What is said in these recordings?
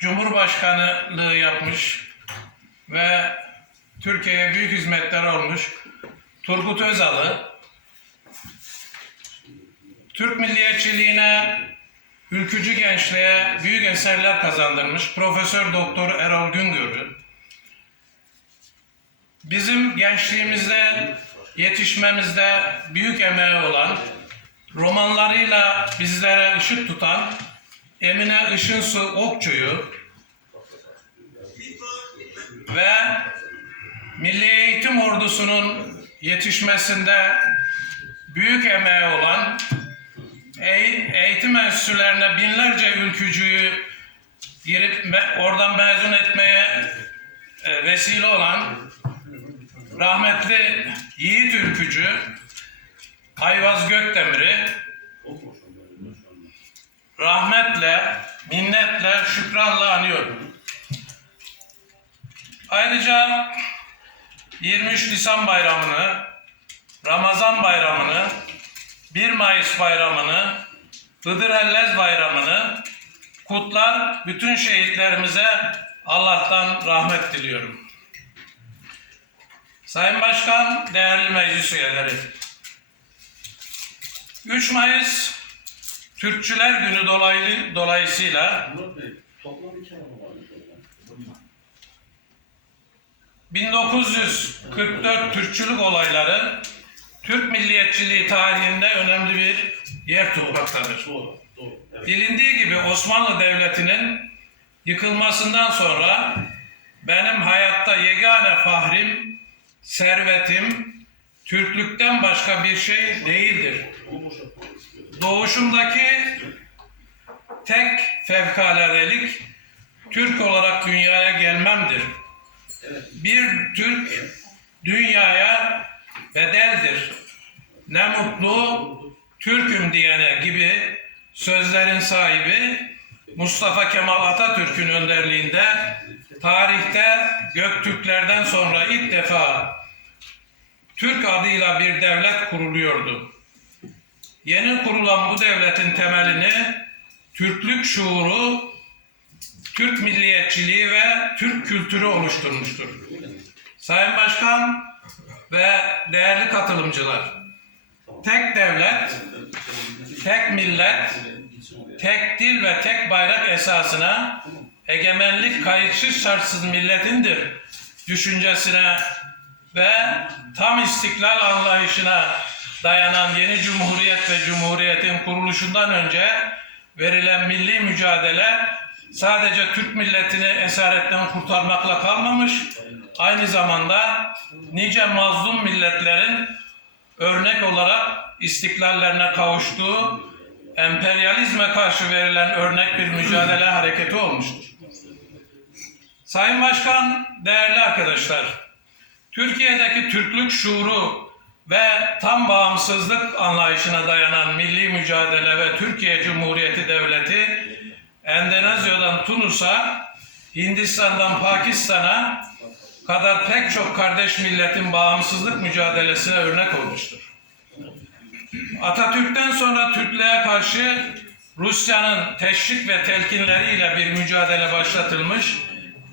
Cumhurbaşkanlığı yapmış ve Türkiye'ye büyük hizmetler olmuş Turgut Özal'ı Türk milliyetçiliğine, ülkücü gençliğe büyük eserler kazandırmış Profesör Doktor Erol Güngör'ü. Bizim gençliğimizde, yetişmemizde büyük emeği olan, romanlarıyla bizlere ışık tutan Emine Işınsu Okçu'yu ve Milli Eğitim Ordusu'nun yetişmesinde büyük emeği olan eğ- eğitim enstitülerine binlerce ülkücüyü girip oradan mezun etmeye e, vesile olan rahmetli Yiğit Ülkücü Ayvaz Gökdemir'i rahmetle, minnetle, şükranla anıyorum. Ayrıca 23 Nisan bayramını, Ramazan bayramını, 1 Mayıs bayramını, Hıdır Hellez bayramını kutlar bütün şehitlerimize Allah'tan rahmet diliyorum. Sayın Başkan, değerli meclis üyeleri. 3 Mayıs Türkçüler Günü dolaylı, dolayısıyla Murat Bey, toplam iki araba varmış orada. 1944 Türkçülük olayları Türk milliyetçiliği tarihinde önemli bir yer tutmaktadır. Doğru, doğru. Evet. Bilindiği gibi Osmanlı Devleti'nin yıkılmasından sonra benim hayatta yegane fahrim, servetim, Türklükten başka bir şey değildir. Doğuşumdaki tek fevkaladelik Türk olarak dünyaya gelmemdir. Bir Türk dünyaya bedeldir. Ne mutlu Türk'üm diyene gibi sözlerin sahibi Mustafa Kemal Atatürk'ün önderliğinde tarihte Göktürklerden sonra ilk defa Türk adıyla bir devlet kuruluyordu. Yeni kurulan bu devletin temelini Türklük şuuru, Türk milliyetçiliği ve Türk kültürü oluşturmuştur. Sayın Başkan ve değerli katılımcılar, tek devlet, tek millet, tek dil ve tek bayrak esasına egemenlik kayıtsız şartsız milletindir düşüncesine ve tam istiklal anlayışına dayanan yeni cumhuriyet ve cumhuriyetin kuruluşundan önce verilen milli mücadele sadece Türk milletini esaretten kurtarmakla kalmamış, aynı zamanda nice mazlum milletlerin örnek olarak istiklallerine kavuştuğu emperyalizme karşı verilen örnek bir mücadele hareketi olmuştur. Sayın Başkan, değerli arkadaşlar, Türkiye'deki Türklük şuuru ve tam bağımsızlık anlayışına dayanan milli mücadele ve Türkiye Cumhuriyeti Devleti Endonezya'dan Tunus'a, Hindistan'dan Pakistan'a kadar pek çok kardeş milletin bağımsızlık mücadelesine örnek olmuştur. Atatürk'ten sonra Türklüğe karşı Rusya'nın teşvik ve telkinleriyle bir mücadele başlatılmış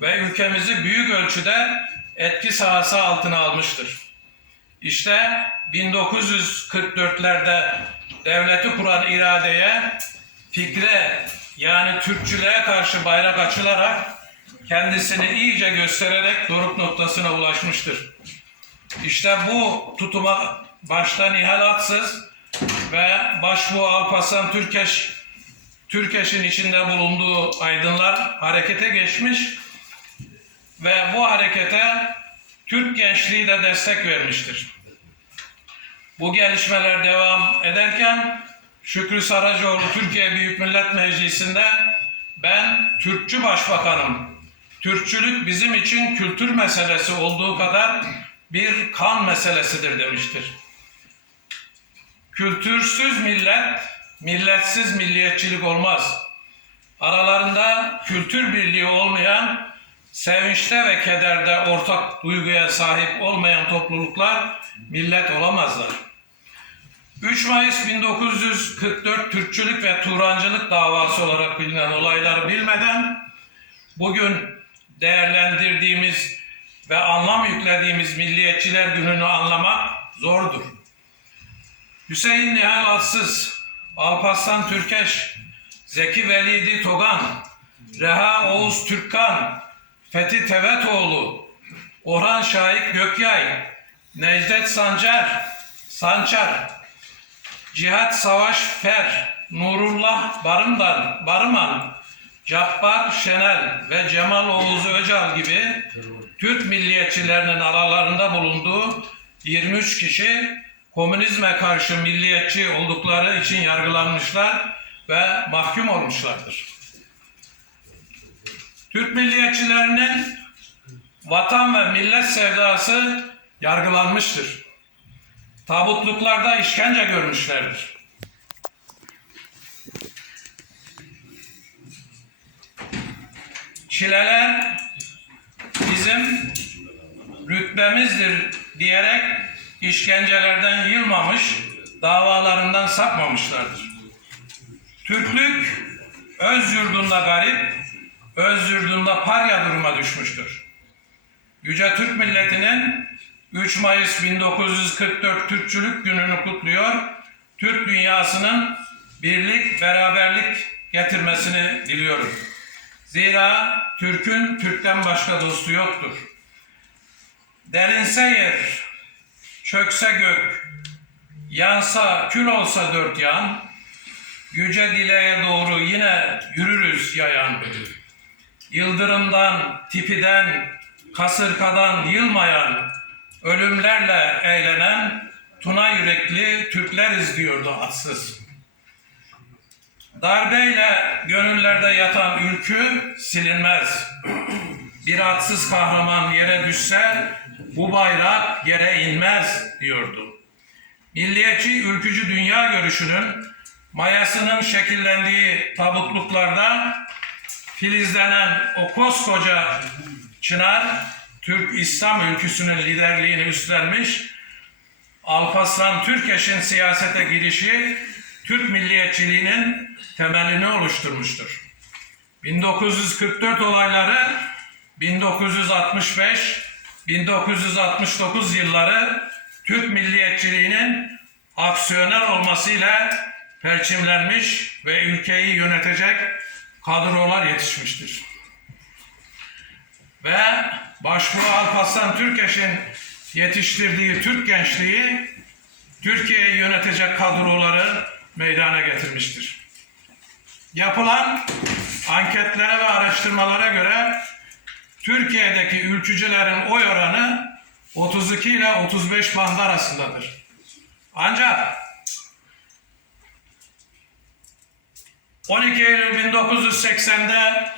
ve ülkemizi büyük ölçüde etki sahası altına almıştır. İşte 1944'lerde devleti kuran iradeye, fikre yani Türkçülüğe karşı bayrak açılarak kendisini iyice göstererek doruk noktasına ulaşmıştır. İşte bu tutuma başta Nihal Atsız ve başbuğ Alparslan Türkeş, Türkeş'in içinde bulunduğu aydınlar harekete geçmiş ve bu harekete Türk gençliği de destek vermiştir. Bu gelişmeler devam ederken Şükrü Saracoğlu Türkiye Büyük Millet Meclisi'nde ben Türkçü Başbakanım. Türkçülük bizim için kültür meselesi olduğu kadar bir kan meselesidir demiştir. Kültürsüz millet, milletsiz milliyetçilik olmaz. Aralarında kültür birliği olmayan, sevinçte ve kederde ortak duyguya sahip olmayan topluluklar millet olamazlar. 3 Mayıs 1944 Türkçülük ve Turancılık davası olarak bilinen olayları bilmeden bugün değerlendirdiğimiz ve anlam yüklediğimiz Milliyetçiler Günü'nü anlamak zordur. Hüseyin Nihal Atsız, Alparslan Türkeş, Zeki Velidi Togan, Reha Oğuz Türkkan, Fethi Tevetoğlu, Orhan Şahik Gökyay, Necdet Sancar, Sançar, Cihat Savaş Fer, Nurullah Barımdan, Barıman, Cabbar Şenel ve Cemal Oğuz Öcal gibi Türk milliyetçilerinin aralarında bulunduğu 23 kişi komünizme karşı milliyetçi oldukları için yargılanmışlar ve mahkum olmuşlardır. Türk milliyetçilerinin vatan ve millet sevdası yargılanmıştır. Tabutluklarda işkence görmüşlerdir. Çileler bizim rütbemizdir diyerek işkencelerden yılmamış, davalarından sapmamışlardır. Türklük öz yurdunda garip, öz yurdunda parya duruma düşmüştür. Yüce Türk milletinin 3 Mayıs 1944 Türkçülük gününü kutluyor, Türk dünyasının birlik, beraberlik getirmesini diliyorum. Zira Türk'ün Türk'ten başka dostu yoktur. Derinse yer, çökse gök, yansa kül olsa dört yan, yüce dileğe doğru yine yürürüz yayan. Yıldırımdan, tipiden, kasırkadan yılmayan, ölümlerle eğlenen tuna yürekli Türkleriz diyordu atsız. Darbeyle gönüllerde yatan ülkü silinmez. Bir atsız kahraman yere düşse bu bayrak yere inmez diyordu. Milliyetçi ülkücü dünya görüşünün mayasının şekillendiği tabutluklarda filizlenen o koskoca çınar Türk İslam ülküsünün liderliğini üstlenmiş Alparslan Türkeş'in siyasete girişi Türk milliyetçiliğinin temelini oluşturmuştur. 1944 olayları 1965-1969 yılları Türk milliyetçiliğinin aksiyonel olmasıyla perçimlenmiş ve ülkeyi yönetecek kadrolar yetişmiştir. Ve başbuğ Alparslan Türkeş'in yetiştirdiği Türk gençliği Türkiye'yi yönetecek kadroları meydana getirmiştir. Yapılan anketlere ve araştırmalara göre Türkiye'deki ülkücülerin oy oranı 32 ile 35 bandı arasındadır. Ancak 12 Eylül 1980'de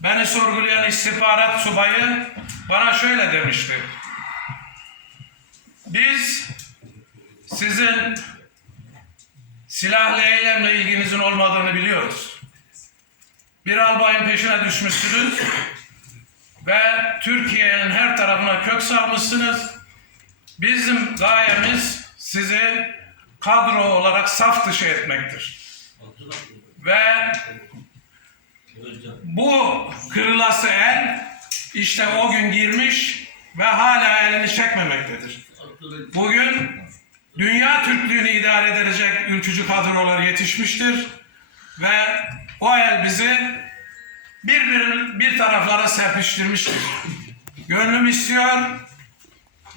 beni sorgulayan istihbarat subayı bana şöyle demişti. Biz sizin silahlı eylemle ilginizin olmadığını biliyoruz. Bir albayın peşine düşmüşsünüz ve Türkiye'nin her tarafına kök salmışsınız. Bizim gayemiz sizi kadro olarak saf dışı etmektir. Ve bu kırılası el işte o gün girmiş ve hala elini çekmemektedir. Bugün dünya Türklüğünü idare edecek ülkücü kadrolar yetişmiştir ve o el bizi bir, bir, bir taraflara serpiştirmiştir. Gönlüm istiyor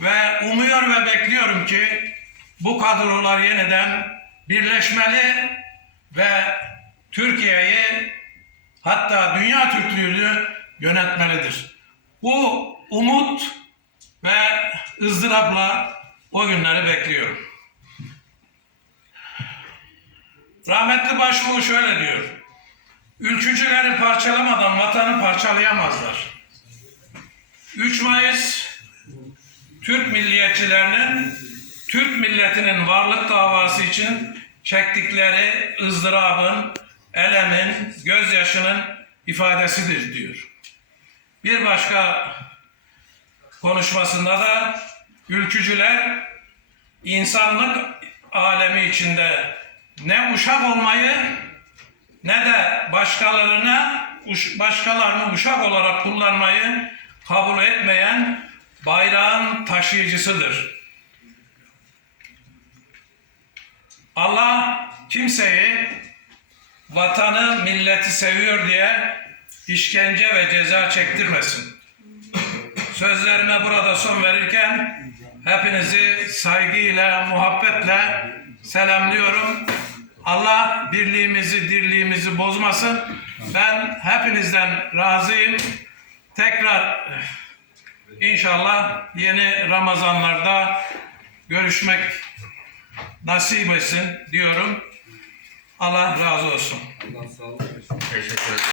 ve umuyor ve bekliyorum ki bu kadrolar yeniden birleşmeli ve Türkiye'yi hatta dünya Türklüğünü yönetmelidir. Bu umut ve ızdırapla o günleri bekliyorum. Rahmetli Başbuğ şöyle diyor. Ülkücüleri parçalamadan vatanı parçalayamazlar. 3 Mayıs Türk milliyetçilerinin Türk milletinin varlık davası için çektikleri ızdırabın, elemin, gözyaşının ifadesidir diyor. Bir başka konuşmasında da ülkücüler insanlık alemi içinde ne uşak olmayı ne de başkalarına başkalarını uşak olarak kullanmayı kabul etmeyen bayrağın taşıyıcısıdır. Allah kimseyi vatanı, milleti seviyor diye işkence ve ceza çektirmesin. Sözlerime burada son verirken hepinizi saygıyla, muhabbetle selamlıyorum. Allah birliğimizi, dirliğimizi bozmasın. Ben hepinizden razıyım. Tekrar inşallah yeni Ramazanlarda görüşmek nasip etsin diyorum. Allah razı olsun. Teşekkür ederim.